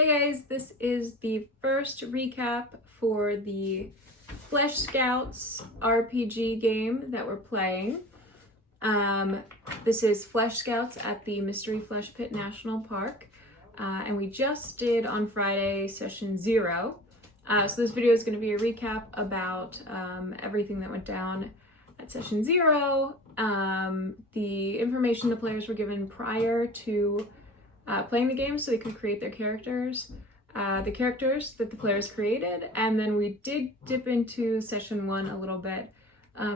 Hey guys, this is the first recap for the Flesh Scouts RPG game that we're playing. This is Flesh Scouts at the Mystery Flesh Pit National Park, and we just did on Friday session 0. So this video is going to be a recap about everything that went down at session 0, the information the players were given prior to playing the game so they could create their characters, the characters that the players created, and then we did dip into session 1 a little bit,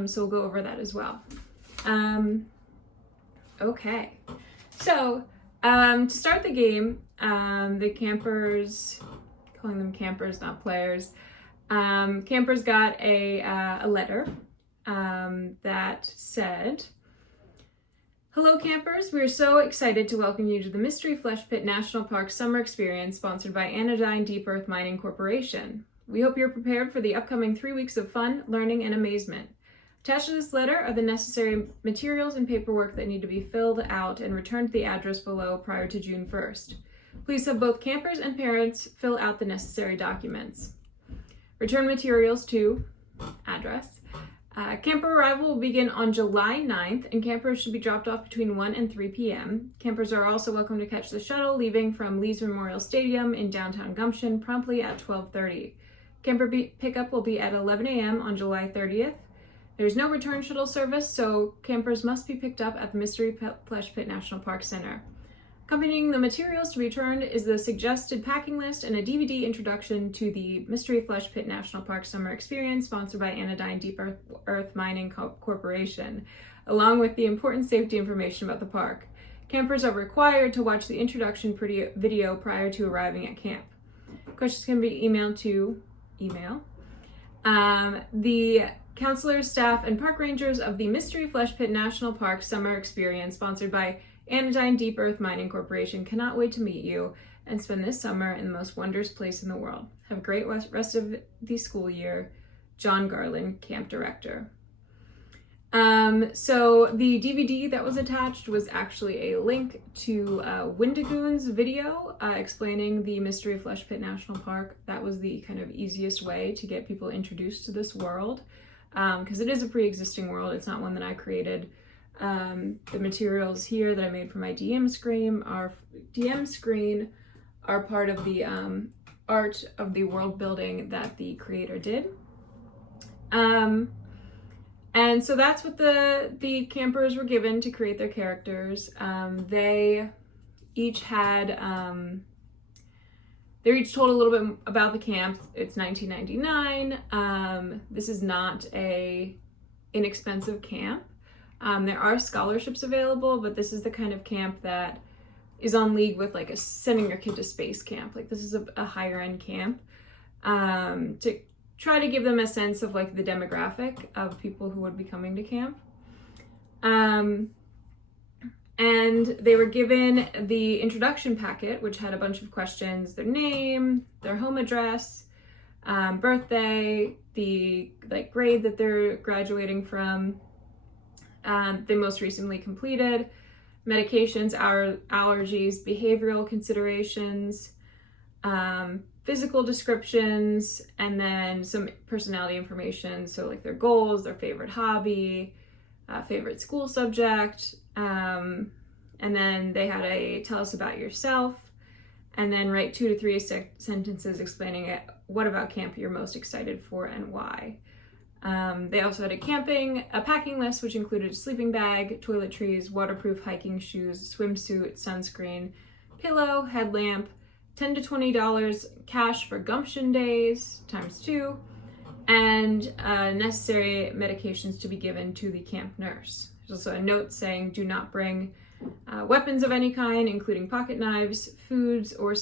so we'll go over that as well. Okay, so to start the game, the campers, calling them campers, not players, campers got a letter that said, "Hello campers, we are so excited to welcome you to the Mystery Flesh Pit National Park Summer Experience sponsored by Anodyne Deep Earth Mining Corporation. We hope you're prepared for the upcoming 3 weeks of fun, learning, and amazement. Attached to this letter are the necessary materials and paperwork that need to be filled out and returned to the address below prior to June 1st. Please have both campers and parents fill out the necessary documents. Return materials to address. Camper arrival will begin on July 9th, and campers should be dropped off between 1 and 3 p.m. Campers are also welcome to catch the shuttle leaving from Lee's Memorial Stadium in downtown Gumption promptly at 12:30. Camper pickup will be at 11 a.m. on July 30th. There's no return shuttle service, so campers must be picked up at the Mystery Flesh Pit National Park Center. Accompanying the materials to be returned is the suggested packing list and a DVD introduction to the Mystery Flesh Pit National Park Summer Experience sponsored by Anodyne Deep Earth Mining Corporation, along with the important safety information about the park. Campers are required to watch the introduction video prior to arriving at camp. Questions can be emailed to the counselors, staff, and park rangers of the Mystery Flesh Pit National Park Summer Experience sponsored by Anodyne Deep Earth Mining Corporation cannot wait to meet you and spend this summer in the most wondrous place in the world. Have a great rest of the school year. John Garland, Camp Director." So the DVD that was attached was actually a link to Wendigoon's video explaining the Mystery Flesh Pit National Park. That was the kind of easiest way to get people introduced to this world, because it is a pre-existing world. It's not one that I created. The materials here that I made for my DM screen are part of the art of the world building that the creator did. And so that's what the campers were given to create their characters. They each had, they're each told a little bit about the camp. It's 1999. This is not a inexpensive camp. There are scholarships available, but this is the kind of camp that is on league with like sending your kid to space camp. Like this is a higher end camp, to try to give them a sense of like the demographic of people who would be coming to camp. And they were given the introduction packet, which had a bunch of questions: their name, their home address, birthday, the grade that they're graduating from, they most recently completed, medications, allergies, behavioral considerations, physical descriptions, and then some personality information. So like their goals, their favorite hobby, favorite school subject, and then they had a tell us about yourself, and then write 2 to 3 sentences explaining what about camp you're most excited for and why. They also had a packing list, which included a sleeping bag, toiletries, waterproof hiking shoes, swimsuit, sunscreen, pillow, headlamp, $10 to $20 cash for gumption days ×2, and necessary medications to be given to the camp nurse. There's also a note saying do not bring weapons of any kind, including pocket knives, food or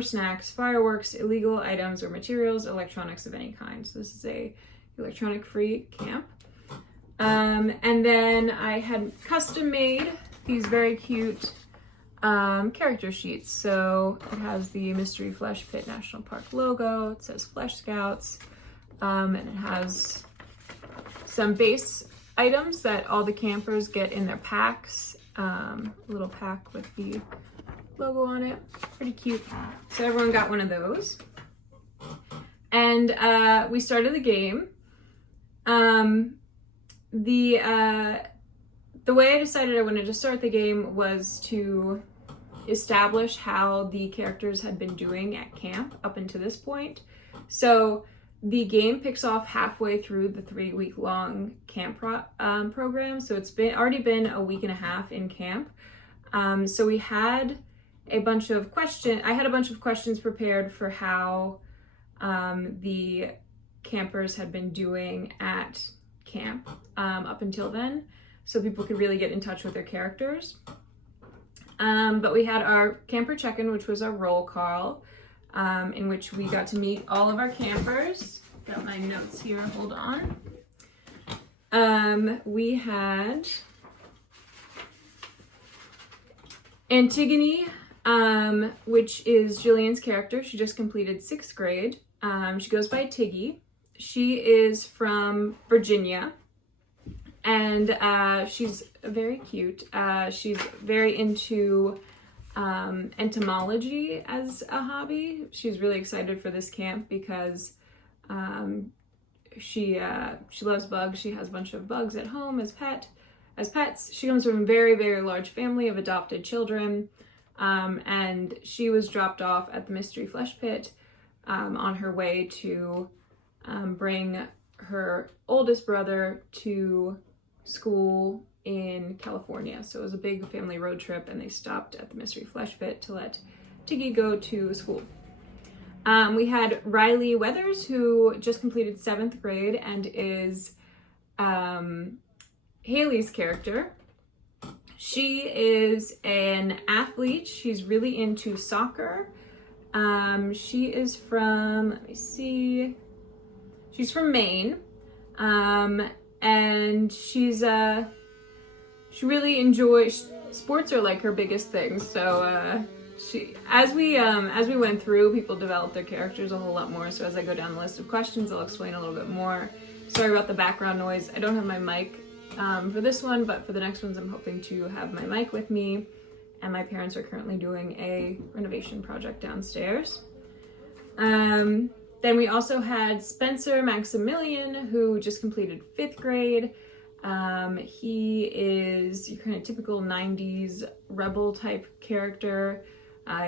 snacks, fireworks, illegal items or materials, electronics of any kind. So this is a electronic free camp. And then I had custom made these very cute character sheets. So it has the Mystery Flesh Pit National Park logo, it says Flesh Scouts, and it has some base items that all the campers get in their packs. A little pack with the logo on it. Pretty cute. So everyone got one of those. And we started the game. The way I decided I wanted to start the game was to establish how the characters had been doing at camp up until this point. So the game picks off halfway through the 3-week-long camp program. So it's already been a week and a half in camp. So we had a bunch of questions. I had a bunch of questions prepared for how the campers had been doing at camp up until then, so people could really get in touch with their characters. But we had our camper check-in, which was our roll call, in which we got to meet all of our campers. Got my notes here, hold on. We had Antigone, which is Jillian's character. She just completed 6th grade. She goes by Tiggy. She is from Virginia, and she's very cute. She's very into entomology as a hobby. She's really excited for this camp because she loves bugs. She has a bunch of bugs at home as pets. She comes from a very, very large family of adopted children, and she was dropped off at the Mystery Flesh Pit on her way to bring her oldest brother to school in California. So it was a big family road trip, and they stopped at the Mystery Flesh Pit to let Tiggy go to school. We had Riley Weathers, who just completed 7th grade and is Haley's character. She is an athlete. She's really into soccer. She is from, let me see, she's from Maine, and she really enjoys, sports are like her biggest thing, so as we went through, people developed their characters a whole lot more, so as I go down the list of questions, I'll explain a little bit more. Sorry about the background noise. I don't have my mic for this one, but for the next ones I'm hoping to have my mic with me. And my parents are currently doing a renovation project downstairs. Then we also had Spencer Maximilian, who just completed 5th grade. He is your kind of typical 90s rebel type character.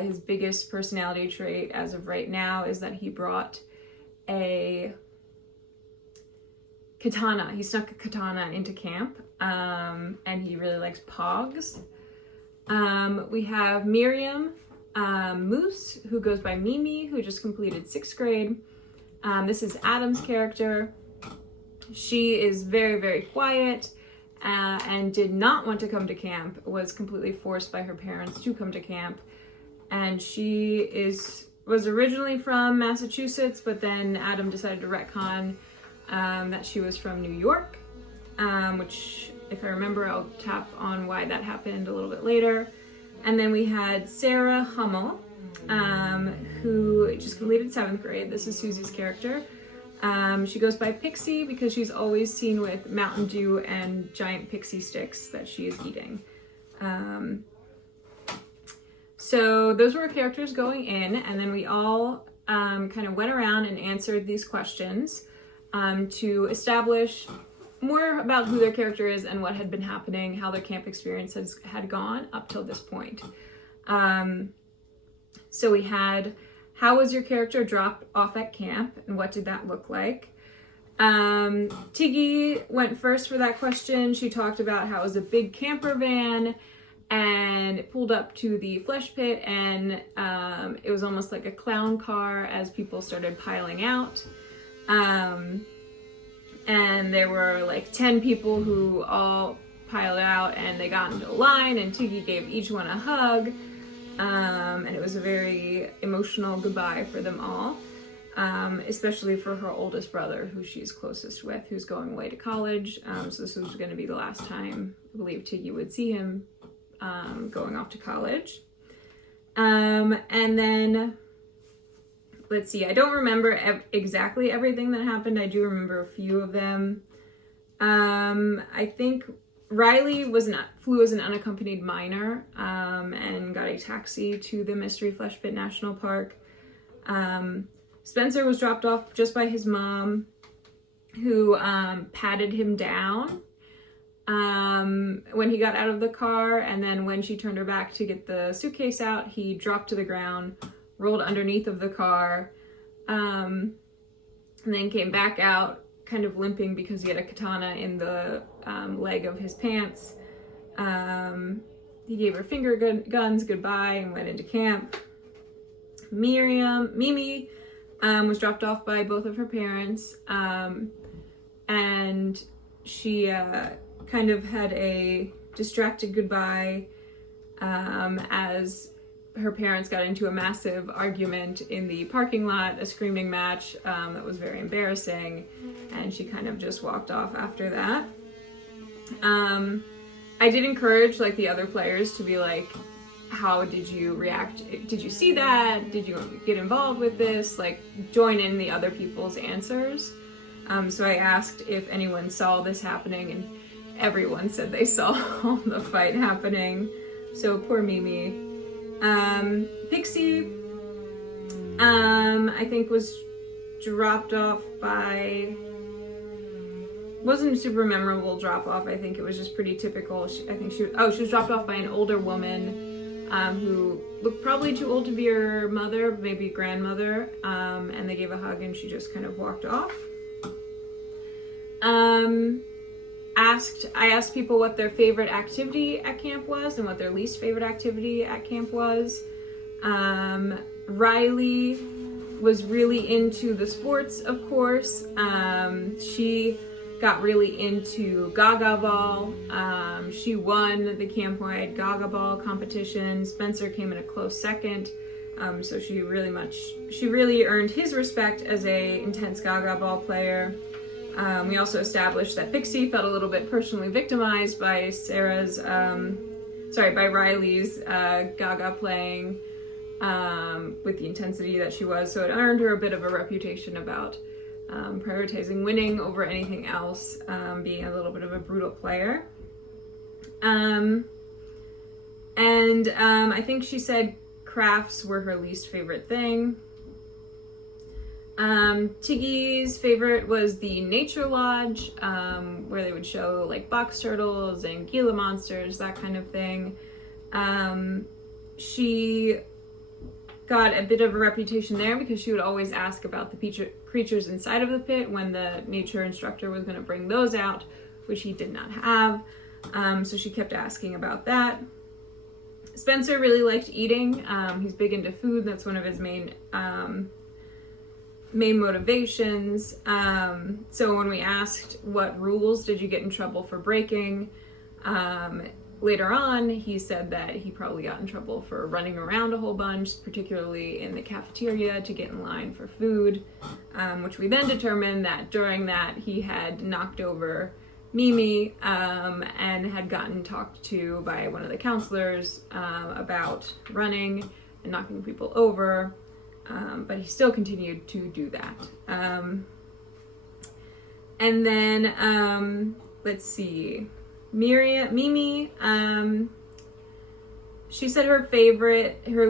His biggest personality trait as of right now is that he brought a katana. He snuck a katana into camp, and he really likes pogs. We have Miriam Moose, who goes by Mimi, who just completed 6th grade. This is Adam's character. She is very, very quiet and did not want to come to camp, was completely forced by her parents to come to camp. And she was originally from Massachusetts, but then Adam decided to retcon that she was from New York, which, if I remember, I'll tap on why that happened a little bit later. And then we had Sarah Hummel, who just completed 7th grade. This is Susie's character. She goes by Pixie because she's always seen with Mountain Dew and giant pixie sticks that she is eating. So those were our characters going in, and then we all kind of went around and answered these questions to establish more about who their character is and what had been happening, how their camp experience had gone up till this point. So we had, how was your character dropped off at camp, and what did that look like? Tiggy went first for that question. She talked about how it was a big camper van, and it pulled up to the flesh pit, and it was almost like a clown car as people started piling out. And there were like 10 people who all piled out, and they got into a line, and Tiggy gave each one a hug. And it was a very emotional goodbye for them all, especially for her oldest brother, who she's closest with, who's going away to college. So this was going to be the last time, I believe, Tiggy would see him going off to college. And then, let's see, I don't remember exactly everything that happened. I do remember a few of them. I think Riley flew as an unaccompanied minor and got a taxi to the Mystery Flesh Pit National Park. Spencer was dropped off just by his mom, who patted him down when he got out of the car, and then when she turned her back to get the suitcase out, he dropped to the ground, rolled underneath of the car, and then came back out kind of limping because he had a katana in the leg of his pants. He gave her finger guns goodbye and went into camp. Mimi was dropped off by both of her parents, and she kind of had a distracted goodbye as her parents got into a massive argument in the parking lot, a screaming match that was very embarrassing, and she kind of just walked off after that. I did encourage like the other players to be like, how did you react? Did you see that? Did you get involved with this? Like, join in the other people's answers. So I asked if anyone saw this happening, and everyone said they saw the fight happening. So poor Mimi. Pixie, I think was dropped off by, wasn't a super memorable drop off. I think it was just pretty typical. She was dropped off by an older woman who looked probably too old to be her mother, maybe grandmother, and they gave a hug and she just kind of walked off. I asked people what their favorite activity at camp was and what their least favorite activity at camp was. Riley was really into the sports, of course. She got really into Gaga Ball. She won the camp-wide Gaga Ball competition. Spencer came in a close second. So she really earned his respect as a intense Gaga Ball player. We also established that Pixie felt a little bit personally victimized by Riley's Gaga playing with the intensity that she was. So it earned her a bit of a reputation about prioritizing winning over anything else, being a little bit of a brutal player. I think she said crafts were her least favorite thing. Tiggy's favorite was the Nature Lodge, where they would show like box turtles and Gila monsters, that kind of thing. She got a bit of a reputation there because she would always ask about the creatures inside of the pit when the nature instructor was going to bring those out, which he did not have. So she kept asking about that. Spencer really liked eating. He's big into food. That's one of his main motivations. So when we asked what rules did you get in trouble for breaking, later on he said that he probably got in trouble for running around a whole bunch, particularly in the cafeteria to get in line for food, which we then determined that during that he had knocked over Mimi and had gotten talked to by one of the counselors about running and knocking people over. But he still continued to do that. And then, let's see, Mimi, she said her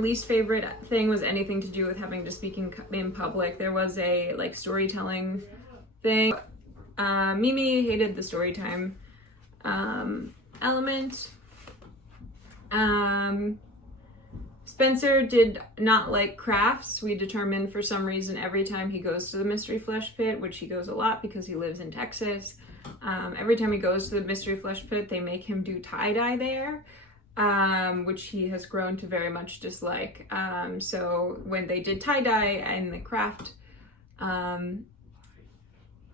least favorite thing was anything to do with having to speak in public. There was a like storytelling thing. Mimi hated the story time element. Spencer did not like crafts. We determined for some reason every time he goes to the Mystery Flesh Pit, which he goes a lot because he lives in Texas, every time he goes to the Mystery Flesh Pit, they make him do tie-dye there, which he has grown to very much dislike. So when they did tie-dye in the craft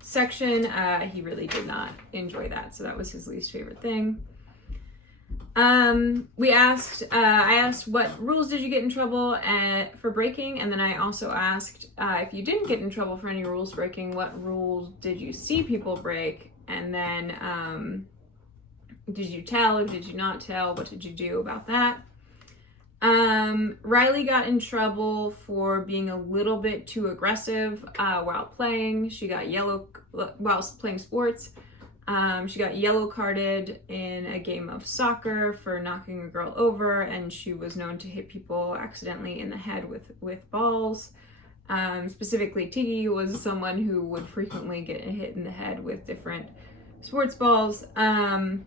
section, he really did not enjoy that. So that was his least favorite thing. I asked what rules did you get in trouble for breaking, and then I also asked if you didn't get in trouble for any rules breaking, what rules did you see people break, and then did you tell or did you not tell, what did you do about that? Riley got in trouble for being a little bit too aggressive while playing. She got yellow while playing sports. She got yellow carded in a game of soccer for knocking a girl over, and she was known to hit people accidentally in the head with balls. Specifically, Tiggy was someone who would frequently get hit in the head with different sports balls. And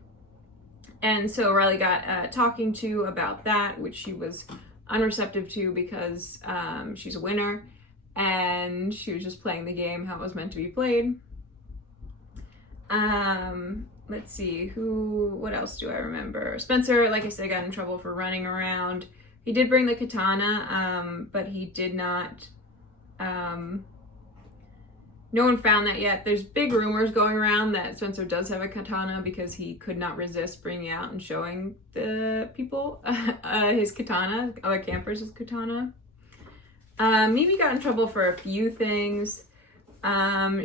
so Riley got talking to about that, which she was unreceptive to because she's a winner and she was just playing the game how it was meant to be played. Let's see, what else do I remember? Spencer, like I said, got in trouble for running around. He did bring the katana, but he did not, no one found that yet. There's big rumors going around that Spencer does have a katana because he could not resist bringing out and showing the people his katana, other campers his katana. Mimi got in trouble for a few things.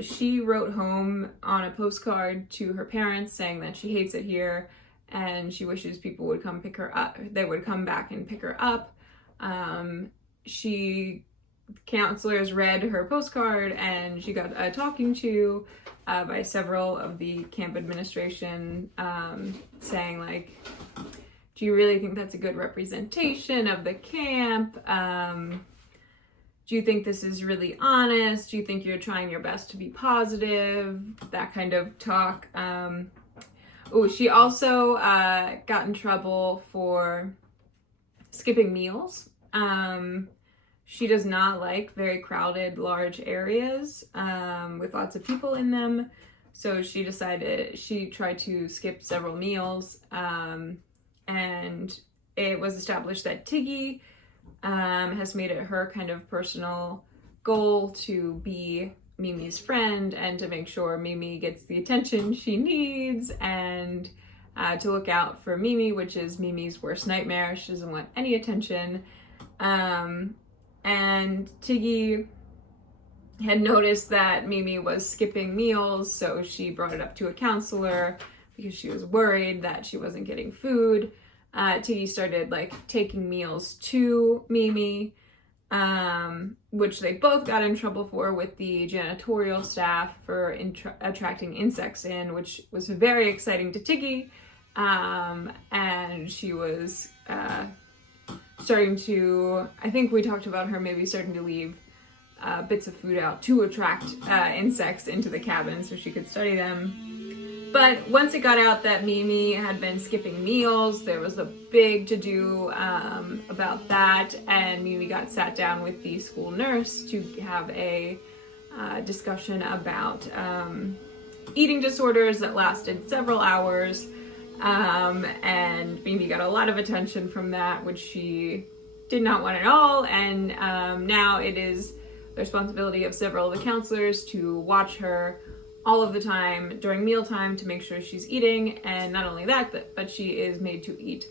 She wrote home on a postcard to her parents saying that she hates it here and she wishes people would come pick her up. They would come back and pick her up. Counselors read her postcard and she got talking to by several of the camp administration, saying like, do you really think that's a good representation of the camp? Do you think this is really honest? Do you think you're trying your best to be positive? That kind of talk. She also got in trouble for skipping meals. She does not like very crowded, large areas with lots of people in them. So she tried to skip several meals. And it was established that Tiggy has made it her kind of personal goal to be Mimi's friend and to make sure Mimi gets the attention she needs and to look out for Mimi, which is Mimi's worst nightmare. She doesn't want any attention. And Tiggy had noticed that Mimi was skipping meals, so she brought it up to a counselor because she was worried that she wasn't getting food. Tiggy started taking meals to Mimi, which they both got in trouble for with the janitorial staff for attracting insects in, which was very exciting to Tiggy. And she was starting to, I think we talked about her maybe starting to leave bits of food out to attract insects into the cabin so she could study them. But once it got out that Mimi had been skipping meals, there was a big to-do about that, and Mimi got sat down with the school nurse to have a discussion about eating disorders that lasted several hours, and Mimi got a lot of attention from that, which she did not want at all, and now it is the responsibility of several of the counselors to watch her all of the time during mealtime to make sure she's eating, and not only that, but she is made to eat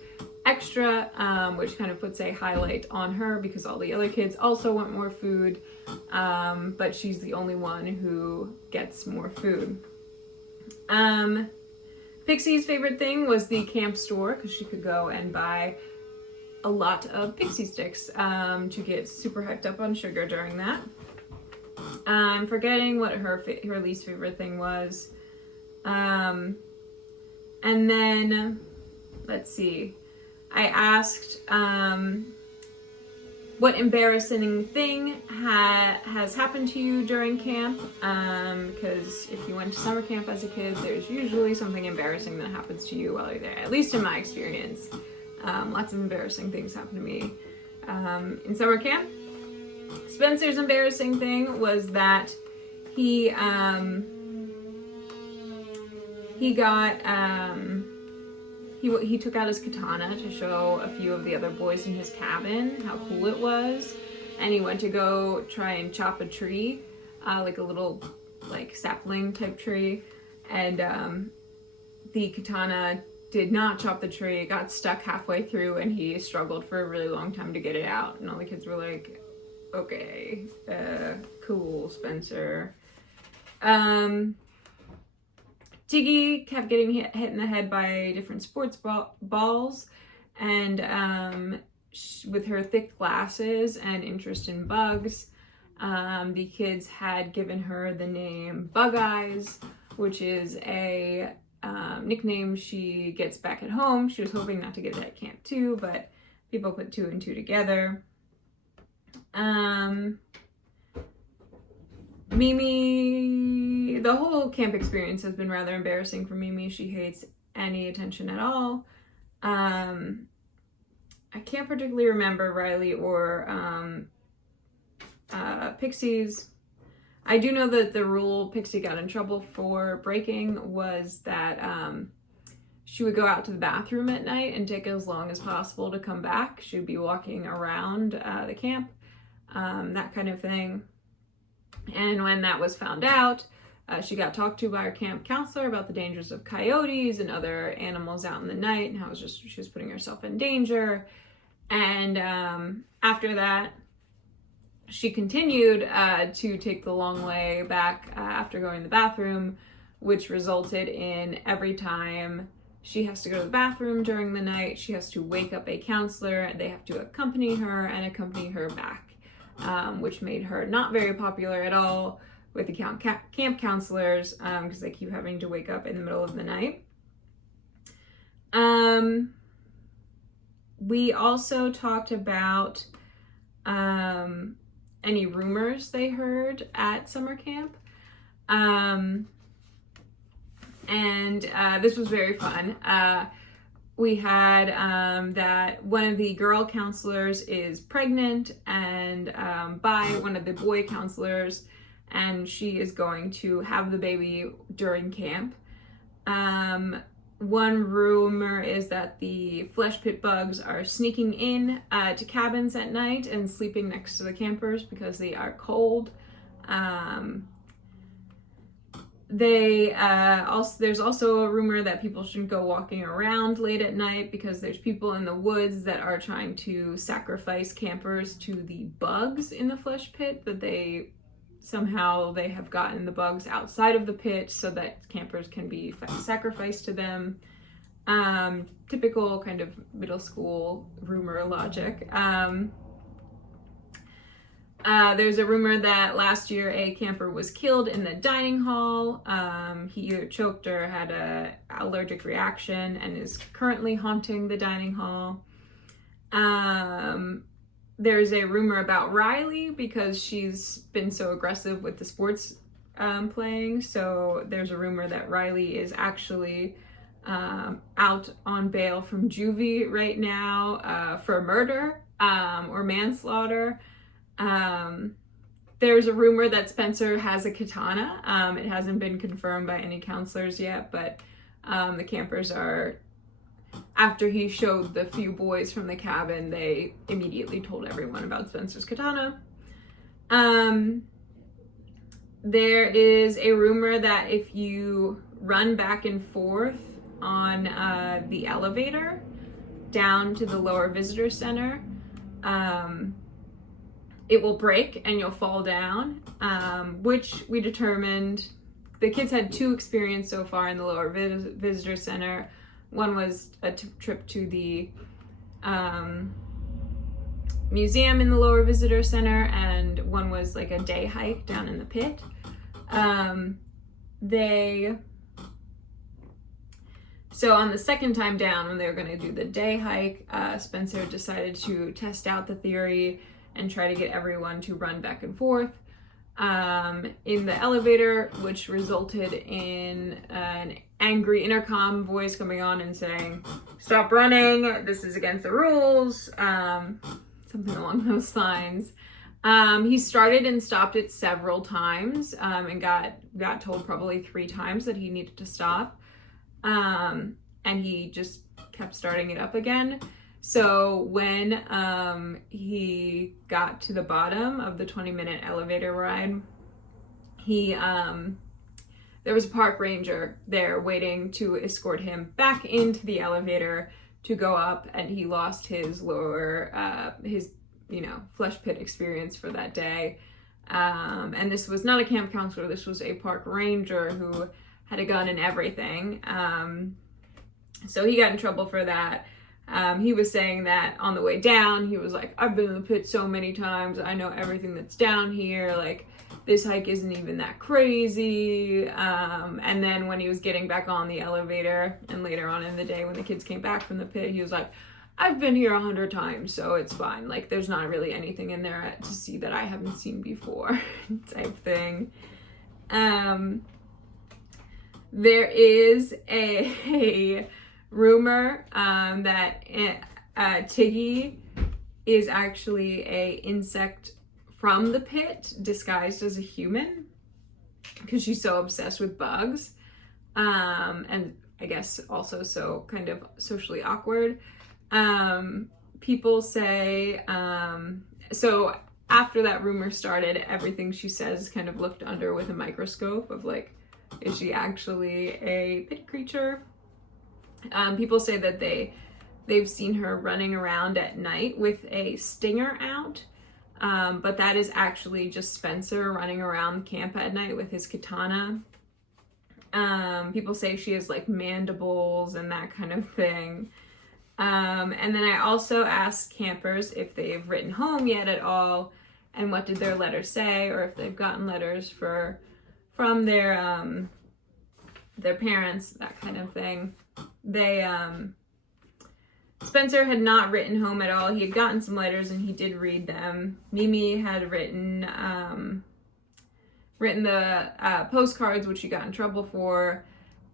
extra, which kind of puts a highlight on her because all the other kids also want more food, but she's the only one who gets more food. Pixie's favorite thing was the camp store because she could go and buy a lot of pixie sticks to get super hyped up on sugar during that. I'm forgetting what her least favorite thing was. And then, let's see. I asked what embarrassing thing has happened to you during camp, because if you went to summer camp as a kid, there's usually something embarrassing that happens to you while you're there, at least in my experience. Lots of embarrassing things happen to me in summer camp. Spencer's embarrassing thing was that he took out his katana to show a few of the other boys in his cabin how cool it was, and he went to go try and chop a tree, like a little sapling type tree, and the katana did not chop the tree. It got stuck halfway through and he struggled for a really long time to get it out, and all the kids were like, okay, cool, Spencer. Tiggy kept getting hit in the head by different sports balls, and with her thick glasses and interest in bugs, the kids had given her the name Bug Eyes, which is a nickname she gets back at home. She was hoping not to get it at camp too, but people put 2 and 2 together. Mimi, the whole camp experience has been rather embarrassing for Mimi. She hates any attention at all. I can't particularly remember Riley or Pixie's. I do know that the rule Pixie got in trouble for breaking was that she would go out to the bathroom at night and take as long as possible to come back. She would be walking around the camp, that kind of thing. And when that was found out, she got talked to by her camp counselor about the dangers of coyotes and other animals out in the night, and how she was putting herself in danger. And after that, she continued to take the long way back after going to the bathroom, which resulted in every time she has to go to the bathroom during the night, she has to wake up a counselor. They have to accompany her back, which made her not very popular at all with the camp counselors because they keep having to wake up in the middle of the night. We also talked about any rumors they heard at summer camp. And this was very fun. We had that one of the girl counselors is pregnant and by one of the boy counselors, and she is going to have the baby during camp. One rumor is that the flesh pit bugs are sneaking in to cabins at night and sleeping next to the campers because they are cold. There's also a rumor that people shouldn't go walking around late at night because there's people in the woods that are trying to sacrifice campers to the bugs in the flesh pit, that they have gotten the bugs outside of the pit so that campers can be sacrificed to them. Typical kind of middle school rumor logic. There's a rumor that last year a camper was killed in the dining hall. He either choked or had an allergic reaction and is currently haunting the dining hall. There's a rumor about Riley because she's been so aggressive with the sports playing. So there's a rumor that Riley is actually out on bail from juvie right now for murder or manslaughter. There's a rumor that Spencer has a katana. It hasn't been confirmed by any counselors yet, but the campers are, after he showed the few boys from the cabin, they immediately told everyone about Spencer's katana. There is a rumor that if you run back and forth on the elevator down to the lower visitor center, it will break and you'll fall down, which we determined the kids had 2 experiences so far in the lower visitor center. One was a trip to the museum in the lower visitor center, and one was like a day hike down in the pit. So on the second time down, when they were going to do the day hike, Spencer decided to test out the theory and try to get everyone to run back and forth in the elevator, which resulted in an angry intercom voice coming on and saying, "Stop running, this is against the rules," something along those lines. He started and stopped it several times and got told probably 3 times that he needed to stop. And he just kept starting it up again. So when he got to the bottom of the 20-minute elevator ride, there was a park ranger there waiting to escort him back into the elevator to go up, and he lost his flesh pit experience for that day. And this was not a camp counselor, this was a park ranger who had a gun and everything. So he got in trouble for that. He was saying that on the way down, he was like, "I've been in the pit so many times, I know everything that's down here, like, this hike isn't even that crazy. And then when he was getting back on the elevator and later on in the day when the kids came back from the pit, he was like, I've been here 100 times, so it's fine. Like, there's not really anything in there to see that I haven't seen before type thing. There is a rumor that Tiggy is actually a insect from the pit disguised as a human because she's so obsessed with bugs, and I guess also so kind of socially awkward. People say, so after that rumor started, everything she says kind of looked under with a microscope of like, is she actually a pit creature? People say that they've seen her running around at night with a stinger out, but that is actually just Spencer running around camp at night with his katana. People say she has like mandibles and that kind of thing. And then I also asked campers if they've written home yet at all, and what did their letters say, or if they've gotten letters from their parents, that kind of thing. Spencer had not written home at all. He had gotten some letters and he did read them. Mimi had written the postcards, which she got in trouble for.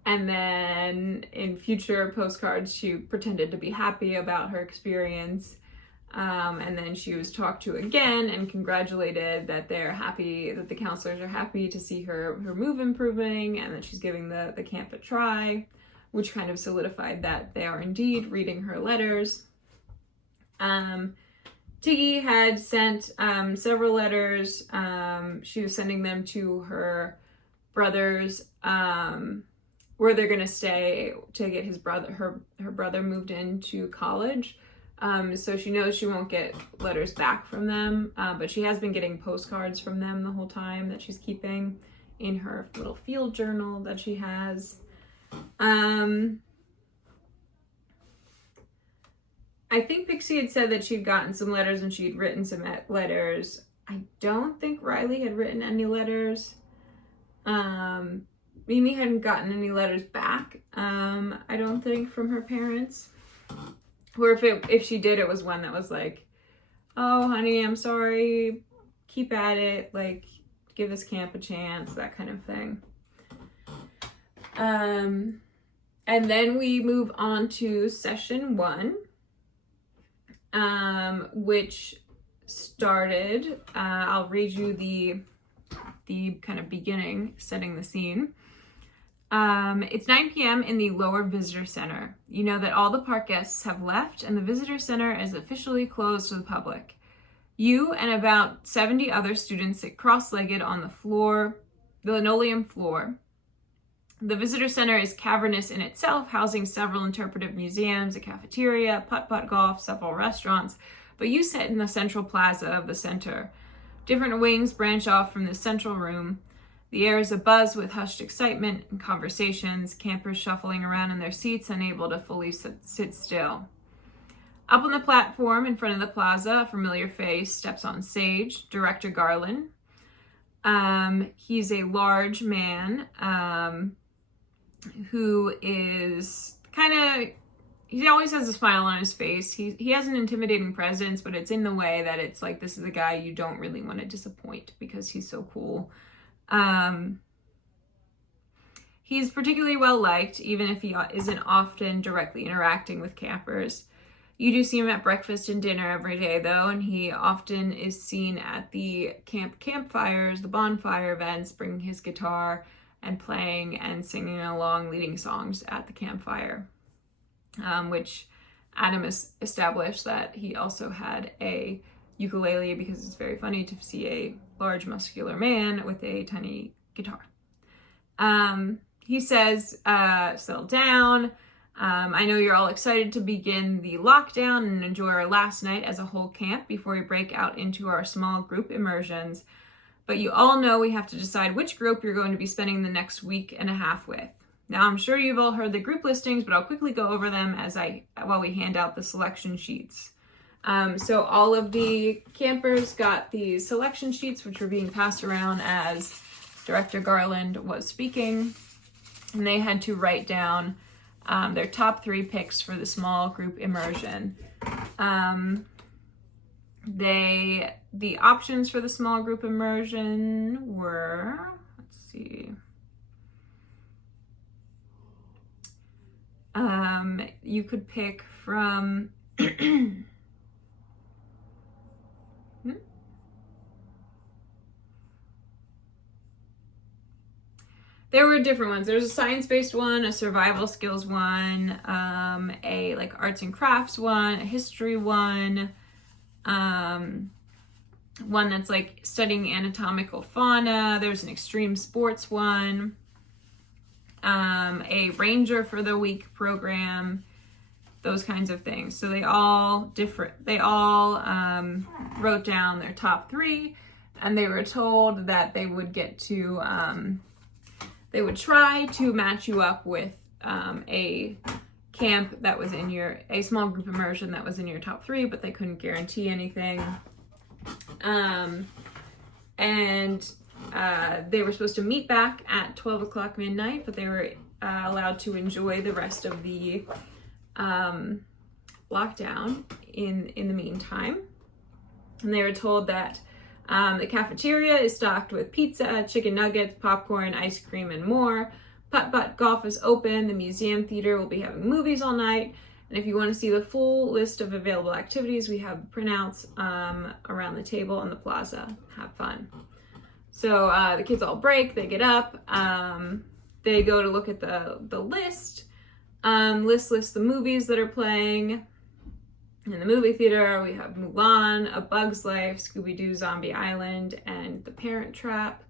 And then in future postcards, she pretended to be happy about her experience. And then she was talked to again and congratulated that they're happy, that the counselors are happy to see her move improving and that she's giving the camp a try, which kind of solidified that they are indeed reading her letters. Tiggy had sent several letters. She was sending them to her brothers, where they're gonna stay to get her brother moved into college. So she knows she won't get letters back from them, but she has been getting postcards from them the whole time that she's keeping in her little field journal that she has. I think Pixie had said that she'd gotten some letters and she'd written some letters. I don't think Riley had written any letters. Mimi hadn't gotten any letters back, I don't think, from her parents. Or if she did, it was one that was like, oh, honey, I'm sorry, keep at it, like, give this camp a chance, that kind of thing. And then we move on to session 1, which started, I'll read you the kind of beginning, setting the scene. It's 9 p.m. in the lower visitor center. You know that all the park guests have left and the visitor center is officially closed to the public. You and about 70 other students sit cross-legged on the linoleum floor. The visitor center is cavernous in itself, housing several interpretive museums, a cafeteria, putt-putt golf, several restaurants, but you sit in the central plaza of the center. Different wings branch off from the central room. The air is abuzz with hushed excitement and conversations, campers shuffling around in their seats, unable to fully sit still. Up on the platform in front of the plaza, a familiar face steps on stage, Director Garland. He's a large man who is he always has a smile on his face. He has an intimidating presence, but it's in the way that it's like, this is a guy you don't really want to disappoint because he's so cool. He's particularly well liked, even if he isn't often directly interacting with campers. You do see him at breakfast and dinner every day, though, and he often is seen at the campfires, the bonfire events, bringing his guitar and playing and singing along, leading songs at the campfire, which Adam has established that he also had a ukulele because it's very funny to see a large muscular man with a tiny guitar. He says, settle down. I know you're all excited to begin the lockdown and enjoy our last night as a whole camp before we break out into our small group immersions. But you all know we have to decide which group you're going to be spending the next week and a half with. Now, I'm sure you've all heard the group listings, but I'll quickly go over them while we hand out the selection sheets. So all of the campers got these selection sheets, which were being passed around as Director Garland was speaking, and they had to write down their top 3 picks for the small group immersion. The options for the small group immersion were, let's see, you could pick from there were different ones. There's a science-based one, a survival skills one, a like arts and crafts one, a history one, one that's like studying anatomical fauna. There's an extreme sports one, a ranger for the week program, those kinds of things. So they all wrote down their top 3, and they were told that they would get to they would try to match you up with a camp that was in a small group immersion that was in your top 3, but they couldn't guarantee anything. And they were supposed to meet back at 12 o'clock midnight, but they were allowed to enjoy the rest of the lockdown in the meantime. And they were told that the cafeteria is stocked with pizza, chicken nuggets, popcorn, ice cream, and more. Putt-putt golf is open. The museum theater will be having movies all night. And if you want to see the full list of available activities, we have printouts around the table on the plaza. Have fun. So the kids all break. They get up. They go to look at the list. List lists the movies that are playing. In the movie theater, we have Mulan, A Bug's Life, Scooby-Doo, Zombie Island, and The Parent Trap.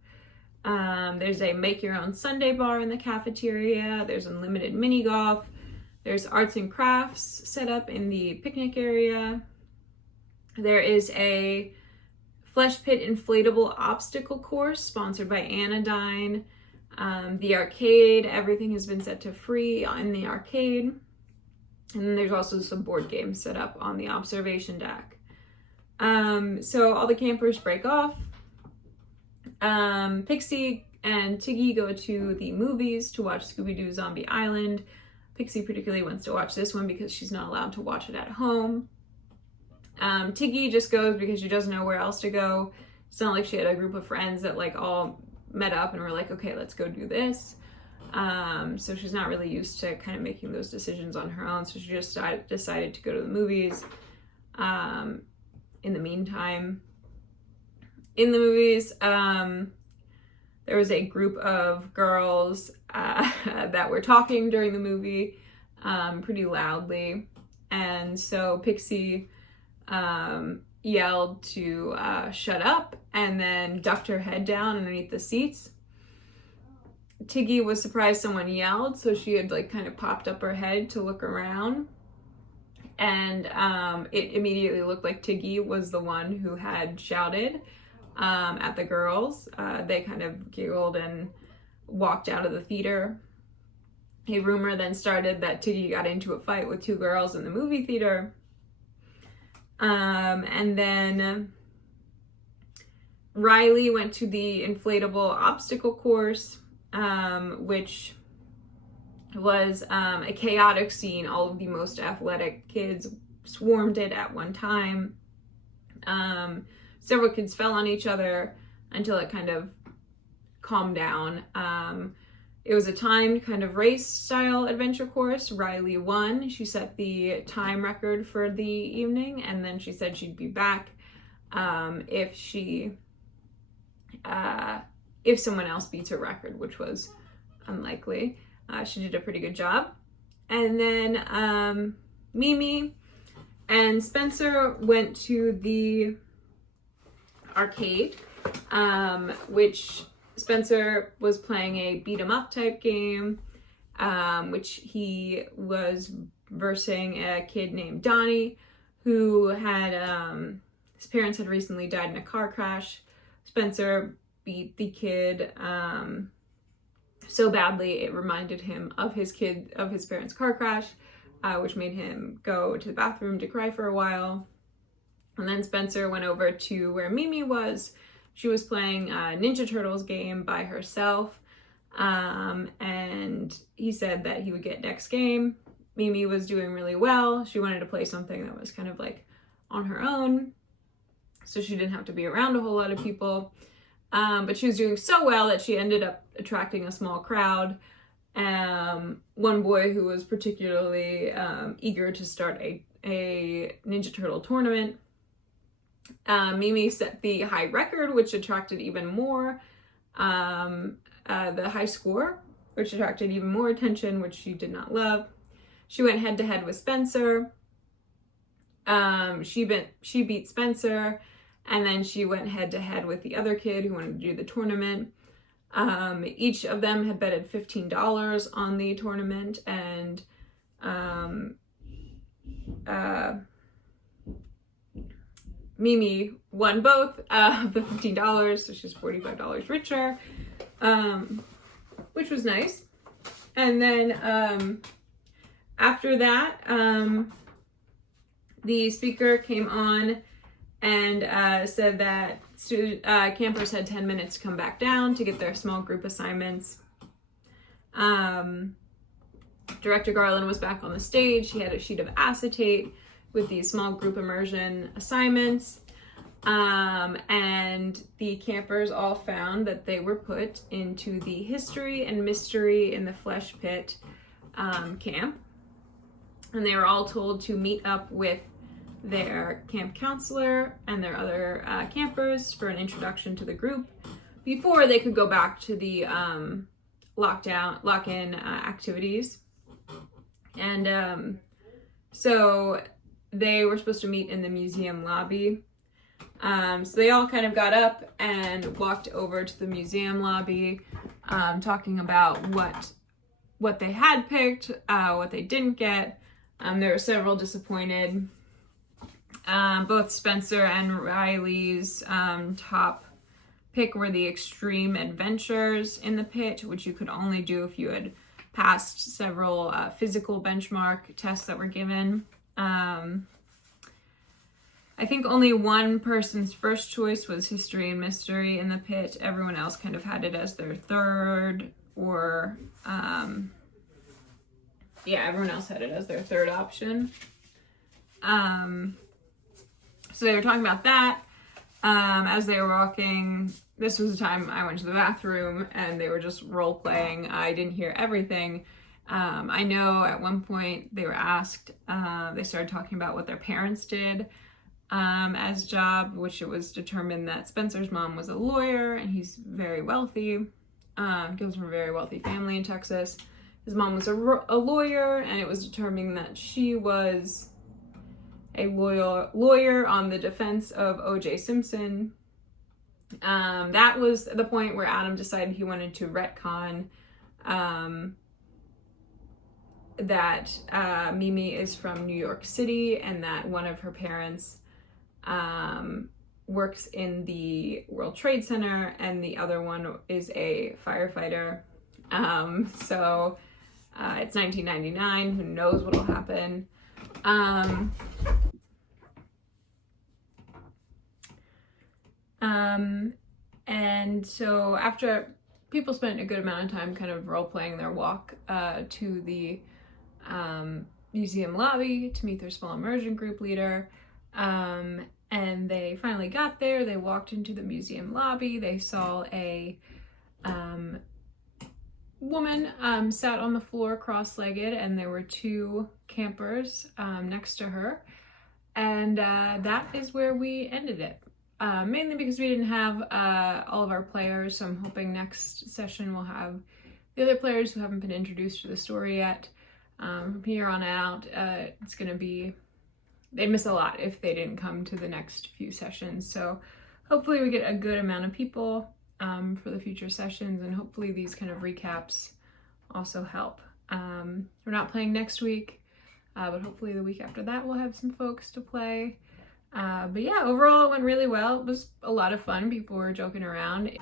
There's a make-your-own sundae bar in the cafeteria. There's unlimited mini golf. There's arts and crafts set up in the picnic area. There is a Flesh Pit inflatable obstacle course sponsored by Anodyne. The arcade, everything has been set to free in the arcade. And then there's also some board games set up on the observation deck. So all the campers break off. Pixie and Tiggy go to the movies to watch Scooby-Doo Zombie Island. Pixie particularly wants to watch this one because she's not allowed to watch it at home. Tiggy just goes because she doesn't know where else to go. It's not like she had a group of friends that like all met up and were like, okay, let's go do this. So she's not really used to kind of making those decisions on her own. So she just decided to go to the movies. In the meantime, in the movies, there was a group of girls that were talking during the movie pretty loudly. And so Pixie yelled to shut up and then ducked her head down underneath the seats. Tiggy was surprised someone yelled, so she had like kind of popped up her head to look around, and it immediately looked like Tiggy was the one who had shouted at the girls. They kind of giggled and walked out of the theater. A rumor then started that Tiggy got into a fight with 2 girls in the movie theater. And then Riley went to the inflatable obstacle course, which was a chaotic scene. All of the most athletic kids swarmed it at one time. Several kids fell on each other until it kind of calmed down. It was a timed kind of race style adventure course. Riley won. She set the time record for the evening, and then she said she'd be back if someone else beats her record, which was unlikely. She did a pretty good job. And then Mimi and Spencer went to the arcade, which Spencer was playing a beat-em-up type game, which he was versing a kid named Donnie, who had, his parents had recently died in a car crash. Spencer beat the kid so badly it reminded him of his parents' car crash, which made him go to the bathroom to cry for a while. And then Spencer went over to where Mimi was. She was playing a Ninja Turtles game by herself. And he said that he would get next game. Mimi was doing really well. She wanted to play something that was kind of like on her own, so she didn't have to be around a whole lot of people. But she was doing so well that she ended up attracting a small crowd. One boy who was particularly eager to start a Ninja Turtle tournament. Mimi set the high record, which attracted even more. The high score, which attracted even more attention, which she did not love. She went head to head with Spencer. She beat Spencer, and then she went head to head with the other kid who wanted to do the tournament. Each of them had betted $15 on the tournament, and Mimi won both of the $15, so she's $45 richer, which was nice. And then after that, the speaker came on and said that campers had 10 minutes to come back down to get their small group assignments. Director Garland was back on the stage. He had a sheet of acetate with these small group immersion assignments. And the campers all found that they were put into the History and Mystery in the Flesh Pit camp. And they were all told to meet up with their camp counselor and their other campers for an introduction to the group before they could go back to the lock-in activities. And so they were supposed to meet in the museum lobby. So they all kind of got up and walked over to the museum lobby, talking about what they had picked, what they didn't get. There were several disappointed. Both Spencer and Riley's top pick were the extreme adventures in the pit, which you could only do if you had passed several physical benchmark tests that were given. I think only one person's first choice was History and Mystery in the pit. Everyone else kind of had it as their third, or everyone else had it as their third option. So they were talking about that. As they were walking, this was the time I went to the bathroom and they were just role playing. I didn't hear everything. I know at one point they were asked, they started talking about what their parents did as job, which it was determined that Spencer's mom was a lawyer and he's very wealthy. Comes from a very wealthy family in Texas. His mom was a lawyer, and it was determined that she was a lawyer on the defense of O.J. Simpson. That was the point where Adam decided he wanted to retcon that Mimi is from New York City and that one of her parents works in the World Trade Center and the other one is a firefighter. So it's 1999, who knows what'll happen. And so after people spent a good amount of time kind of role-playing their walk to the museum lobby to meet their small immersion group leader, and they finally got there. They walked into the museum lobby. They saw a woman sat on the floor cross-legged, and there were two campers next to her, and that is where we ended it. Mainly because we didn't have all of our players, so I'm hoping next session we'll have the other players who haven't been introduced to the story yet. From here on out, it's going to be, they'd miss a lot if they didn't come to the next few sessions. So hopefully we get a good amount of people for the future sessions, and hopefully these kind of recaps also help. We're not playing next week, but hopefully the week after that we'll have some folks to play. But yeah, overall it went really well. It was a lot of fun. People were joking around.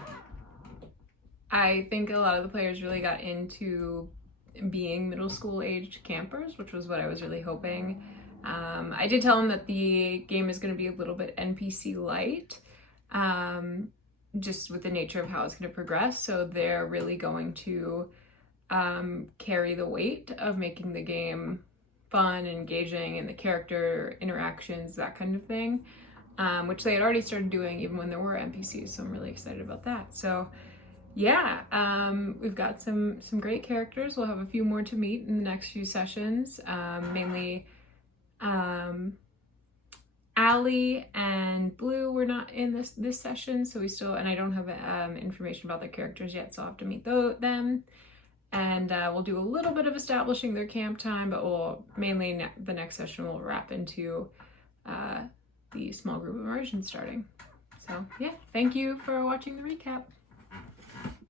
I think a lot of the players really got into being middle school aged campers, which was what I was really hoping. I did tell them that the game is going to be a little bit NPC light, just with the nature of how it's going to progress. So they're really going to carry the weight of making the game fun and engaging, and the character interactions, that kind of thing, which they had already started doing even when there were NPCs. So I'm really excited about that. So yeah, we've got some great characters. We'll have a few more to meet in the next few sessions, mainly Allie and Blue were not in this session, so we still, and I don't have information about their characters yet, so I'll have to meet them. And we'll do a little bit of establishing their camp time, but we'll mainly the next session will wrap into the small group immersion starting. So yeah, thank you for watching the recap.